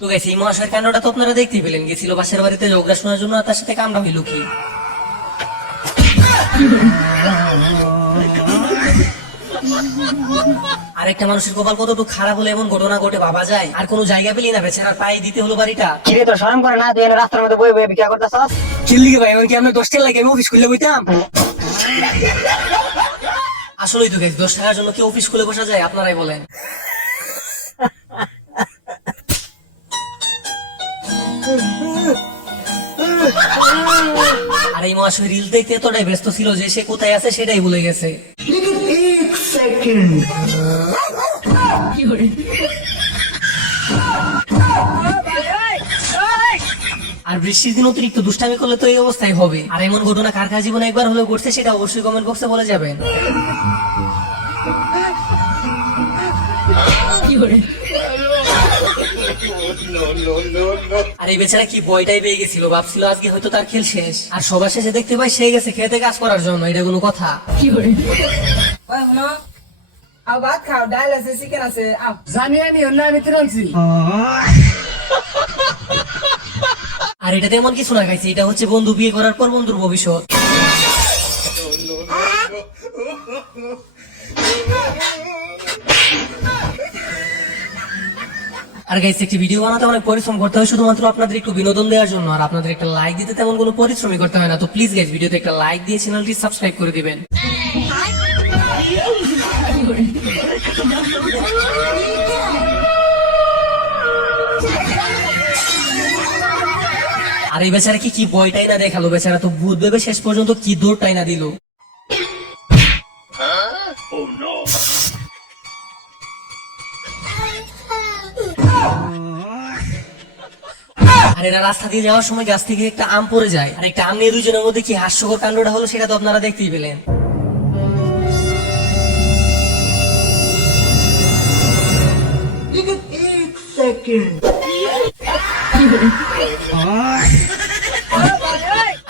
তো গেছি এই মহাশয়ের কাণ্ডটা তো আপনারা দেখতেই পেলেন, গেছিল পাশের বাড়িতে ঝগড়া শোনার জন্য, আর তার সাথে কামড়া হইল কি। আরেকটা মানুষের কপাল কতটুকু খারাপ হলে এমন ঘটনা ঘটে ভাবা যায়। আর কোনো জায়গা পেলি না, বেচারার পায়ে দিতে হলো বাড়িটা। কিরে তোর শরম করে না? তুই এনে রাস্তার মধ্যে বই বই ভিক্ষা করতেছস? চিল্লিকে ভাই এমনকি আমি 10 টাকা লাগে আমি অফিস খুলে বইতাম। আসলেই তো গেছি 10 টাকার জন্য কি অফিস খুলে বসা যায়? আপনারাই বলেন। আর এই মহাশয় রিল দেখতে এতটাই ব্যস্ত ছিল যে সে কোথায় আছে সেটাই ভুলে গেছে। আর বৃষ্টির দিন অতিরিক্ত দুষ্টামি করলে তো এই অবস্থায় হবে। আর এমন ঘটনা কার কার জীবনে একবার হলেও ঘটছে সেটা অবশ্যই কমেন্ট বক্সে বলে যাবেন। আর এই বেচারা কি বয়টাই পেয়ে গেছিল, ভাবছিল আজকে হয়তো তার খেল শেষ। আর সবার শেষে দেখতে পাই সে গেছে খেতে কাজ করার জন্য। এটা কোনো কথা? ভাত খাও, ডাল আছে, চিকেন আছে, জানি আমি অন্য ভিতরে আনছি। আর এটা তেমন কিছু না খাইছে, এটা হচ্ছে বন্ধু বিয়ে করার পর বন্ধুর ভবিষ্যৎ। আর গাইস একটি ভিডিও বানাতে অনেক পরিশ্রম করতে হয় শুধুমাত্র আপনাদের একটু বিনোদন দেওয়ার জন্য। আর আপনাদের একটা লাইক দিতে তেমন কোনো পরিশ্রমই করতে হয় না। তো প্লিজ গাইস ভিডিওতে একটা লাইক দিয়ে চ্যানেলটি সাবস্ক্রাইব করে দিবেন। আর এই বেচারা কি বয়টাই না দেখালো, বেচারা তো ভূত ভেবে শেষ পর্যন্ত কি দৌড়টাই না দিল। আর এরা রাস্তা দিয়ে যাওয়ার সময় গাছ থেকে একটা আম পড়ে যায়, আর একটা আম নিয়ে দুজনের মধ্যে কি হাস্যকর কাণ্ডটা হলো সেটা তো আপনারা দেখতেই পেলেন।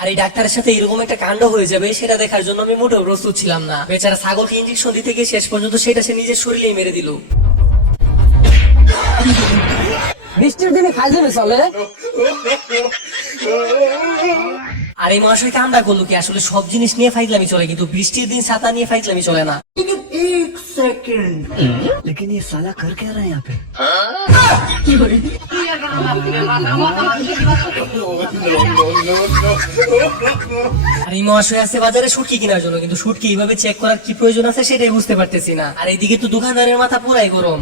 আর এই ডাক্তারের সাথে এরকম একটা কাণ্ড হয়ে যাবে সেটা দেখার জন্য আমি মোটেও প্রস্তুত ছিলাম না। বেচারা ছাগলকে ইঞ্জেকশন দিতে গিয়ে শেষ পর্যন্ত সেটা সে নিজের শরীরেই মেরে দিল। বৃষ্টির দিনে খাই যাবে চলে। আর এই মহাশয় কামটা করলো কি, আসলে সব জিনিস নিয়ে ফাইজলামি চলে, কিন্তু বৃষ্টির দিন ছাতা নিয়ে ফাইজলামি চলে না। लेकिन ये साला कर क्या रहा है यहाँ पे? আর এই মহাশয় আছে বাজারে শুটকি কেনার জন্য, কিন্তু শুটকি এইভাবে চেক করার কি প্রয়োজন আছে সেটাই বুঝতে পারতেছি না। আর এইদিকে তো দোকানদারের মাথা পুরাই গরম।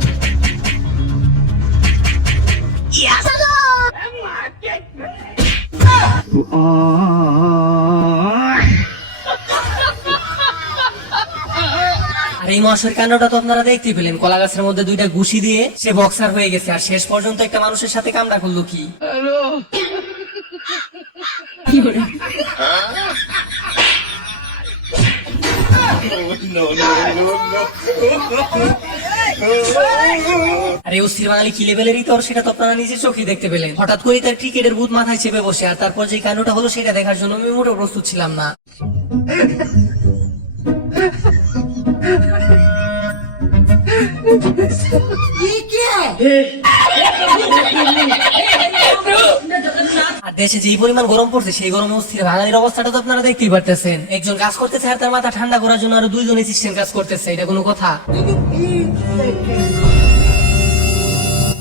আর এই মহাশয়ের কাণ্ডটা তো আপনারা দেখতে পেলেন, কলা গাছের মধ্যে দুইটা ঘুষি দিয়ে সে বক্সার হয়ে গেছে। আর শেষ পর্যন্ত একটা মানুষের সাথে কামড়া করলো কি। আর এই অস্থির বাঙালি কি লেভেলেরই তোর সেটা তো আপনারা নিজের চোখে দেখতে পেলেন। হঠাৎ করে তার ক্রিকেটের ভূত মাথায় চেপে বসে, আর তারপর যে কাণ্ডটা হলো সেটা দেখার জন্য আমি মোটেও প্রস্তুত ছিলাম না। আর দেশে যেই পরিমাণ গরম পড়ছে সেই গরমে অস্থির বাঙালির অবস্থাটা তো আপনারা দেখতেই পারতেছেন। একজন কাজ করতেছে আর তার মাথা ঠান্ডা করার জন্য আরো দুইজন অ্যাসিস্ট্যান্ট কাজ করতেছে। এটা কোনো কথা?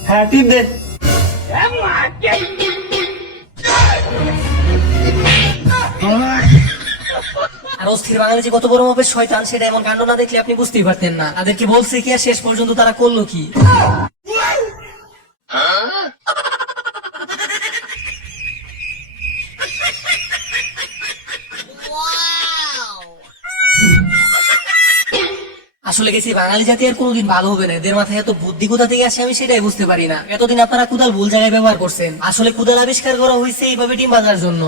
হ্যাঁ টিপ দে। আর অস্থির বাঙালি যে কত বড় মাপের শয়তান সেটা এমন কাণ্ড না দেখলে আপনি বুঝতেই পারতেন না। তাদেরকে বলছে কি আর শেষ পর্যন্ত তারা করলো কি। আসলে গেছি বাঙালি জাতি আর কোনোদিন ভালো হবে না। এদের মাথায় এত বুদ্ধি কোথা থেকে আসে আমি সেটাই বুঝতে পারি না। এতদিন আপনারা কুদাল ভুল জায়গায় ব্যবহার করছেন। আসলে কুদাল আবিষ্কার করা হয়েছে এইভাবে ডিম বাজার জন্য।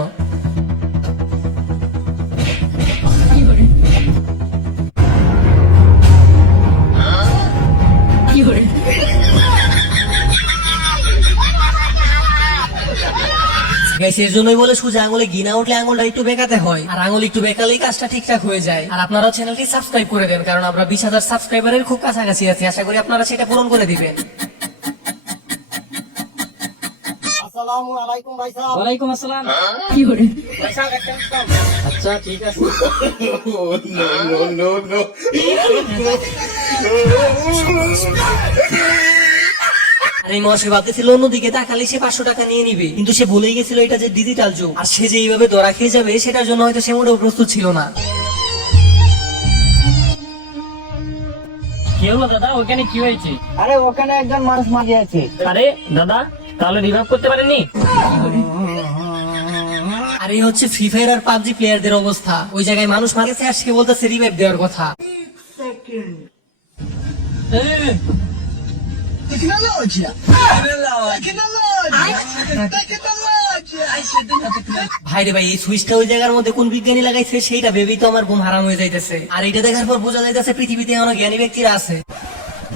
গাইস এর জন্যই বলে সোজা আঙুলে ঘি না উঠলে আঙুলটা একটু বেঁকাতে হয়, আর আঙুল একটু বেঁকালেই কাজটা ঠিকঠাক হয়ে যায়। আর আপনারাও চ্যানেলটি সাবস্ক্রাইব করে দেন, কারণ আমরা 20,000 সাবস্ক্রাইবারের খুব কাছাকাছি আছি। আশা করি আপনারা সেটা পূরণ করে দিবেন। ওয়ালাইকুম আসসালাম। আচ্ছা ঠিক আছে। আর এই মহাশয় ভাবতেছিল অন্যদিকে তাকালে সে 500 টাকা নিয়ে নিবে, কিন্তু সে বলেই গেছিল এটা যে ডিজিটাল যুগ, আর সে যে এইভাবে ধরা খেয়ে যাবে সেটার জন্য হয়তো সে মোটেও প্রস্তুত ছিল না। কি হলো দাদা, ওখানে কি হয়েছে? আরে ওখানে একজন মানুষ মারা গেছে। আরে দাদা, তাহলে রিভাইভ করতে পারেননি? আর এই হচ্ছে ফ্রি ফায়ার আর পাবজি প্লেয়ারদের অবস্থা। ওই জায়গায় মানুষ মারা গেছে আর সে বলতেছে রিভাইভ দেওয়ার কথা। ভাইরে ভাই, এই সুইচটা ওই জায়গার মধ্যে কোন বিজ্ঞানী লাগাইছে সেইটা ভেবেই তো আমার ঘুম হারাম হয়ে যাইতেছে। আর এটা দেখার পর বোঝা যাইতেছে পৃথিবীতে অনেক জ্ঞানী ব্যক্তিরা আছে।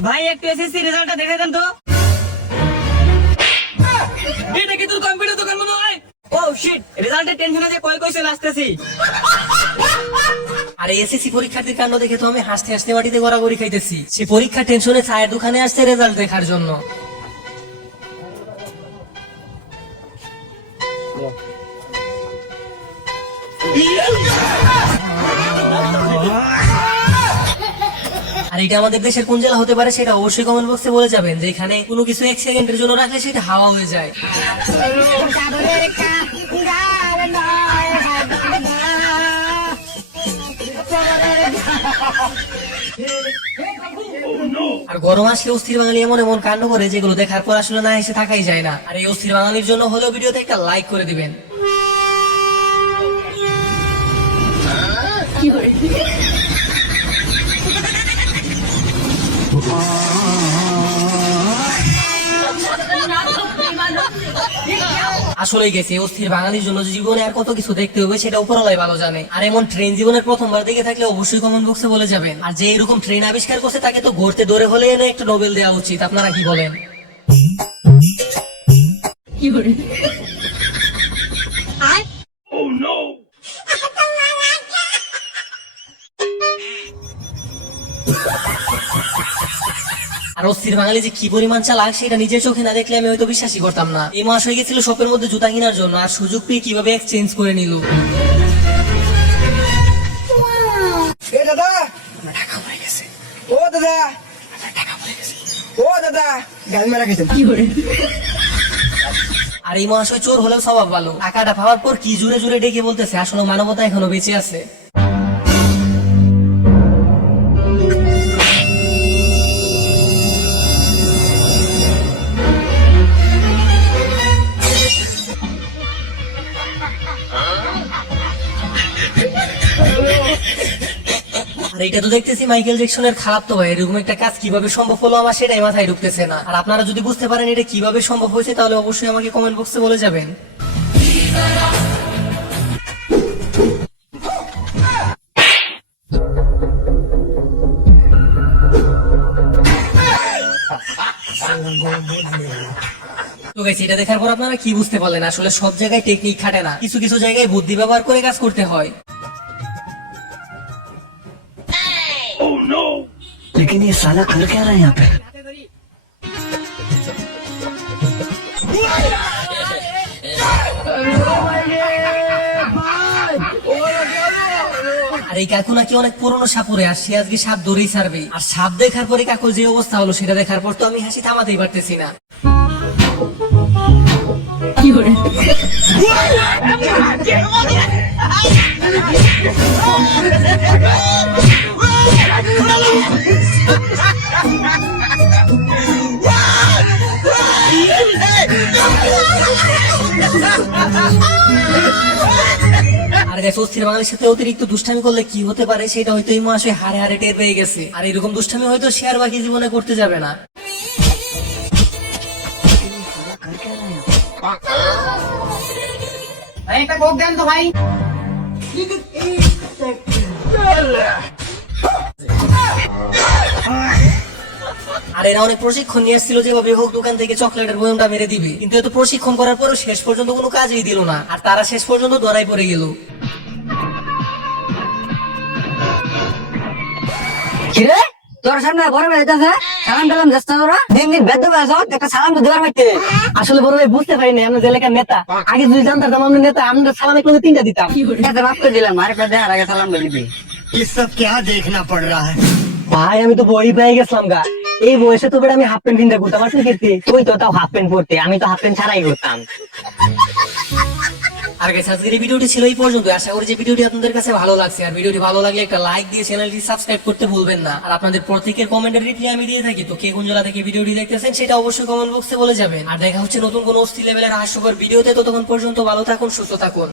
ভাই একটু এসএসসি রেজাল্টটা দেখে দেন তো। এটা কি তোর কম্পিউটার দোকান মনে হয়? ও শিট, রেজাল্টের টেনশনে যে কয় কোয়েশ্চেন আসতেছি। আর এসএসসি পরীক্ষার্থীর কাণ্ড দেখে তো আমি হাসতে হাসতে মাটিতে গড়াগড়ি খাইতেছি। সে পরীক্ষার টেনশনে চায়ের দোকানে আসছে রেজাল্ট দেখার জন্য। আর এটা আমাদের দেশের কোন জেলা হতে পারে সেটা অবশ্যই কমেন্ট বক্সে বলে যাবেন, যেখানে কোনো কিছু 1 সেকেন্ডের জন্য রাখলে সেটা হাওয়া হয়ে যায়। আর গরম আসলে অস্থির বাঙালি এমন এমন কাণ্ড করে যেগুলো দেখার পর আসলে না এসে থাকাই যায় না। আর এই অস্থির বাঙালির জন্য হলেও ভিডিওতে একটা লাইক করে দিবেন। আসলেই গেছে অস্থির বাঙালির জন্য জীবনে আর কত কিছু দেখতে হবে সেটা উপরওয়ালাই ভালো জানে। আর এমন ট্রেন জীবনের প্রথমবার দেখে থাকলে অবশ্যই কমেন্ট বক্সে বলে যাবেন। আর যে এরকম ট্রেন আবিষ্কার করছে তাকে তো ঘুরতে দৌড়ে হলে এনে একটা নোবেল দেওয়া উচিত। আপনারা কি বলেন? আর অস্থির বাঙালি যে কি পরিমাণ চালাক সেটা নিজের চোখে না দেখলে আমি হয়তো বিশ্বাসই করতাম না। এই মাস হয়ে গেছিল শপের মধ্যে জুতা কেনার জন্য, আর সুযোগ পেয়ে কিভাবে এক্সচেঞ্জ করে নিল। এ দাদা, টাকা পড়ে গেছে। ও দাদা, টাকা পড়ে গেছে। ও দাদা, গাল মেরা গেছে। আর এই মহাশয় চোর হলেও স্বভাব ভালো। টাকাটা পাওয়ার পর কি জুড়ে জুড়ে ডেকে বলতেছে আসলে মানবতা এখনো বেঁচে আছে। আর এটা তো দেখতেছি মাইকেল জ্যাকসনের খারাপ তো ভাই, এরকম একটা কাজ কিভাবে সম্ভব হলো আমার সেটাই মাথায় ঢুকতেছে না। আর আপনারা যদি বুঝতে পারেন এটা কিভাবে সম্ভব হয়েছে তাহলে অবশ্যই আমাকে কমেন্ট বক্সে বলে যাবেন। তো গাইস, এটা দেখার পর আপনারা কি বুঝতে পারলেন? আসলে সব জায়গায় টেকনিক খাটে না, কিছু কিছু জায়গায় বুদ্ধি ব্যবহার করে কাজ করতে হয়। लेकिन ये साला कर क्या रहा है यहाँ पे? আর এই কাকু নাকি অনেক পুরনো সাপুরে, আর সে আজকে সাপ ধরেই ছাড়বে। আর সাপ দেখার পরে কাকুর যে অবস্থা হলো সেটা দেখার পর তো আমি হাসি থামাতেই পারতেছি না। আর গাইস, অস্থির বাঙালির সাথে অতিরিক্ত দুষ্টামি করলে কি হতে পারে সেটা হয়তো এই মাসে হারে হারে টের পেয়ে গেছে। আর এরকম দুষ্টামি হয়তো সে আর বাকি জীবনে করতে যাবে না। ভাই একটা কোক দেন তো ভাই। আর এরা অনেক প্রশিক্ষণ নিয়ে এসেছিল যেভাবে হোক দোকান থেকে চকলেটের বয়মটা মেরে দিবে, কিন্তু এত প্রশিক্ষণ করার পরও শেষ পর্যন্ত কোনো কাজই দিল না, আর তারা শেষ পর্যন্ত ধরাই পড়ে গেল। কিরে তোর সামনে বড় ভাই যাচ্ছে, সালাম দিলাম যাচ্ছে না, তোরা দিন দিন বেদ হয়ে যাও, একটা সালাম তো দেওয়ার মাইতে। আসলে বড় ভাই বুঝতে পারিনি আমরা যে এলাকার নেতা, আগে যদি জানতাম আমরা নেতা, আমরা সালাম এক লগে 3টা দিতাম। এত মাফ করে দিলাম, আরেকটা দেওয়ার আগে সালাম বলে দিবি। ये सब क्या देखना पड़ रहा है? ভাই আমি তো বই পেয়ে গেছিলাম গা, এই বয়সে তো বেটা আমি হাফ প্যান্ট কিনতে করতাম, আসলে কি তুই তো তাও হাফ প্যান্ট পরতে, আমি তো হাফ প্যান্ট ছাড়াই করতাম। আর গাইস আজকের এই ভিডিওটি ছিল এই পর্যন্ত। আশা করি যে ভিডিওটি আপনাদের কাছে ভালো লাগছে, আর ভিডিওটি ভালো লাগলে একটা লাইক দিয়ে চ্যানেলটি সাবস্ক্রাইব করতে ভুলবেন না। আর আপনাদের প্রত্যেকের কমেন্টের রিপ্লাই আমি দিয়ে থাকি, তো কে কোন জেলা থেকে ভিডিওটি দেখতেছেন সেটা অবশ্যই কমেন্ট বক্সে বলে যাবেন। আর দেখা হচ্ছে নতুন কোন অস্থির লেভেলের হাস্যকর ভিডিওতে, ততক্ষণ পর্যন্ত ভালো থাকুন, সুস্থ থাকুন।